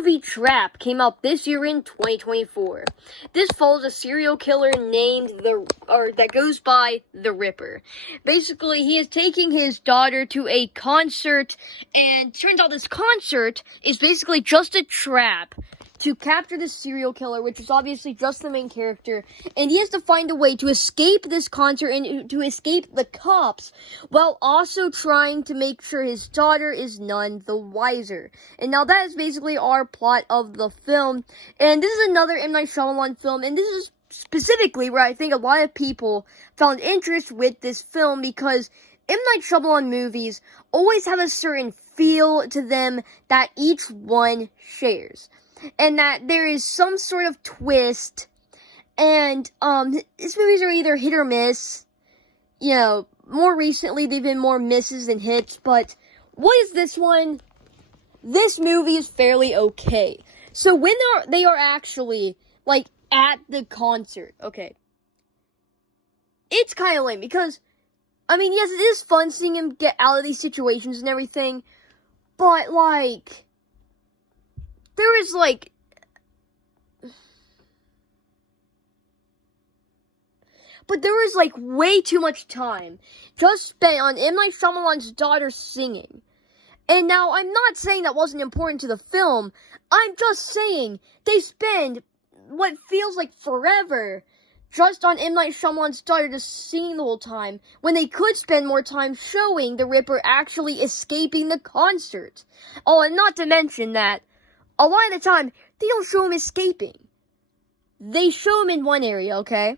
movie Trap came out this year in 2024. This follows a serial killer named that goes by the Ripper. Basically, he is taking his daughter to a concert, and turns out this concert is basically just a trap to capture the serial killer, which is obviously just the main character, and he has to find a way to escape this concert and to escape the cops, while also trying to make sure his daughter is none the wiser. And now that is basically our plot of the film, and this is another M. Night Shyamalan film, and this is specifically where I think a lot of people found interest with this film, because M. Night Shyamalan movies always have a certain feel to them that each one shares. And that there is some sort of twist, and, his movies are either hit or miss. You know, more recently they've been more misses than hits, but what is this one? This movie is fairly okay. So when they are actually, like, at the concert, okay, it's kind of lame, because, I mean, yes, it is fun seeing him get out of these situations and everything, but, like, there is, like, way too much time just spent on M. Night Shyamalan's daughter singing. And now, I'm not saying that wasn't important to the film. I'm just saying they spend what feels like forever just on M. Night Shyamalan's daughter just singing the whole time, when they could spend more time showing the Ripper actually escaping the concert. Oh, and not to mention that a lot of the time, they don't show him escaping. They show him in one area, okay?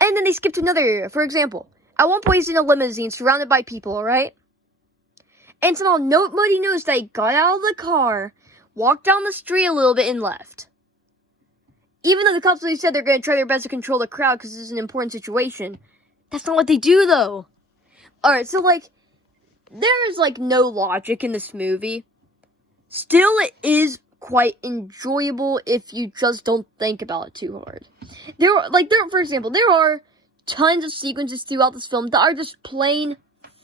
And then they skip to another area. For example, at one point he's in a limousine surrounded by people, alright? And somehow nobody knows that he got out of the car, walked down the street a little bit, and left. Even though the cops already said they're going to try their best to control the crowd because this is an important situation, that's not what they do, though. Alright, so, like, there is, like, no logic in this movie. Still, it is quite enjoyable if you just don't think about it too hard. For example, there are tons of sequences throughout this film that are just plain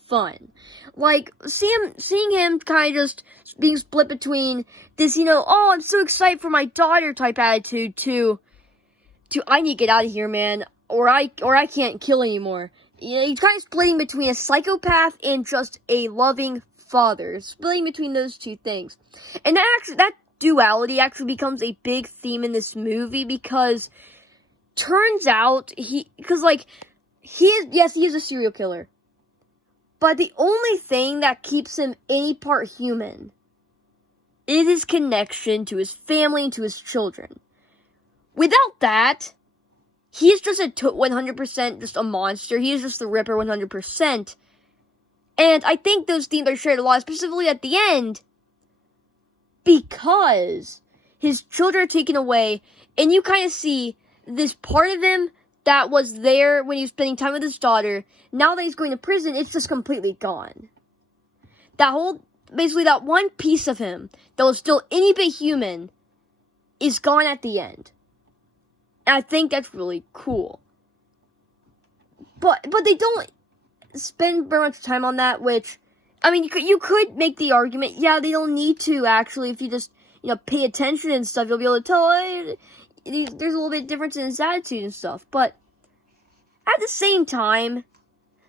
fun. Like, seeing him kind of just being split between this, oh, I'm so excited for my daughter type attitude to I need to get out of here, man, or I can't kill anymore. He's kind of splitting between a psychopath and just a loving father, splitting between those two things. And that duality actually becomes a big theme in this movie, because turns out he is a serial killer, but the only thing that keeps him any part human is his connection to his family and to his children. Without that, he is just 100% just a monster. He is just the Ripper 100%. And I think those themes are shared a lot, specifically at the end, because his children are taken away, and you kind of see this part of him that was there when he was spending time with his daughter. Now that he's going to prison, it's just completely gone. Basically that one piece of him that was still any bit human is gone at the end. And I think that's really cool. But they don't spend very much time on that, which, I mean, you could make the argument, yeah, they don't need to, actually, if you just, pay attention and stuff, you'll be able to tell, there's a little bit of difference in his attitude and stuff, but at the same time,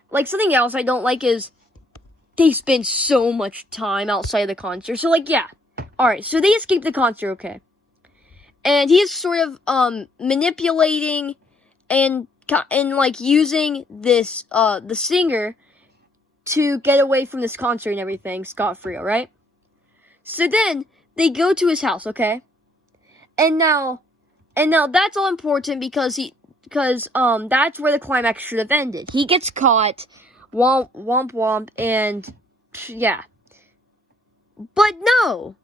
like, something else I don't like is they spend so much time outside of the concert. So, like, yeah, alright, so they escape the concert, okay, and he is sort of, manipulating and like, using this, the singer to get away from this concert and everything, scot-free, alright? So then, they go to his house, okay? And now that's all important because that's where the climax should have ended. He gets caught, womp, womp, womp, and, yeah. But no!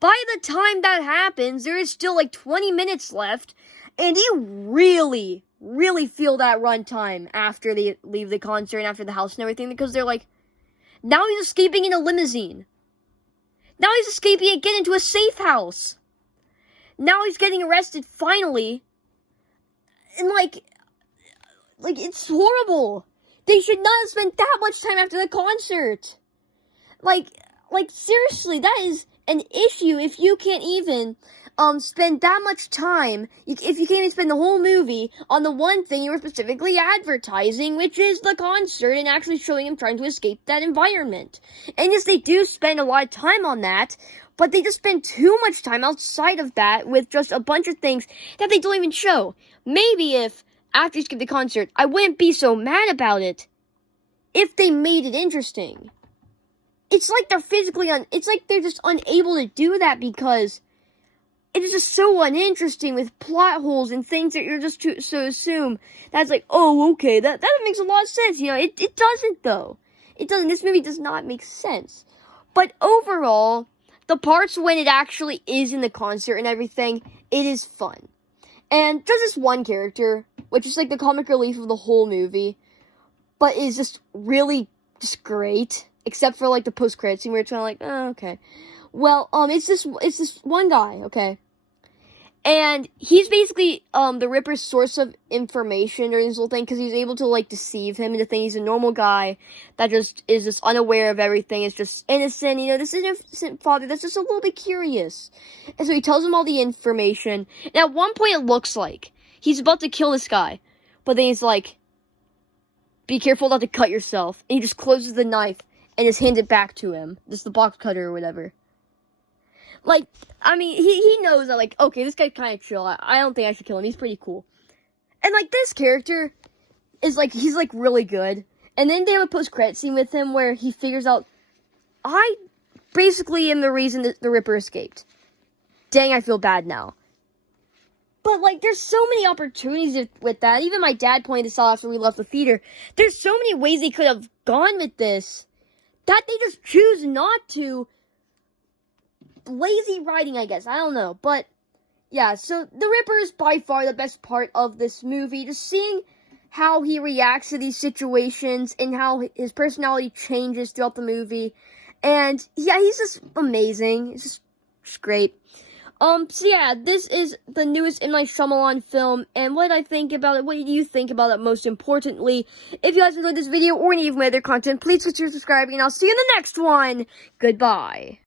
By the time that happens, there is still, like, 20 minutes left, and you really feel that runtime after they leave the concert and after the house and everything, because they're like, now he's escaping in a limousine. Now he's escaping and getting into a safe house. Now he's getting arrested finally. And like it's horrible. They should not have spent that much time after the concert. Like seriously, that is an issue if you can't even spend that much time, if you can't even spend the whole movie on the one thing you were specifically advertising, which is the concert, and actually showing him trying to escape that environment. And yes, they do spend a lot of time on that, but they just spend too much time outside of that with just a bunch of things that they don't even show. Maybe if, after you skip the concert, I wouldn't be so mad about it if they made it interesting. It's like they're just unable to do that because it is just so uninteresting with plot holes and things that you're just so assume that's like, oh, okay, that makes a lot of sense. You know, it doesn't though. It doesn't. This movie does not make sense. But overall, the parts when it actually is in the concert and everything, it is fun. And just this one character, which is like the comic relief of the whole movie, but is just really just great, except for like the post-credit scene where it's kind of like, oh, okay. Well, it's this one guy, okay? And he's basically, the Ripper's source of information during this whole thing, because he's able to, like, deceive him into thinking he's a normal guy that just is just unaware of everything, is just innocent, you know, this innocent father that's just a little bit curious. And so he tells him all the information, and at one point it looks like he's about to kill this guy, but then he's like, be careful not to cut yourself, and he just closes the knife and just hands it back to him, just the box cutter or whatever. Like, I mean, he knows that, like, okay, this guy's kind of chill. I don't think I should kill him. He's pretty cool. And, like, this character is, like, he's, like, really good. And then they have a post-credit scene with him where he figures out, I basically am the reason that the Ripper escaped. Dang, I feel bad now. But, like, there's so many opportunities with that. Even my dad pointed this out after we left the theater. There's so many ways they could have gone with this that they just choose not to. Lazy writing, I guess. I don't know. But, yeah, so the Ripper is by far the best part of this movie. Just seeing how he reacts to these situations and how his personality changes throughout the movie. And, yeah, he's just amazing. It's just great. So yeah, this is the newest M. Night Shyamalan film, and what I think about it, what do you think about it most importantly? If you guys enjoyed this video or any of my other content, please consider subscribing, and I'll see you in the next one. Goodbye.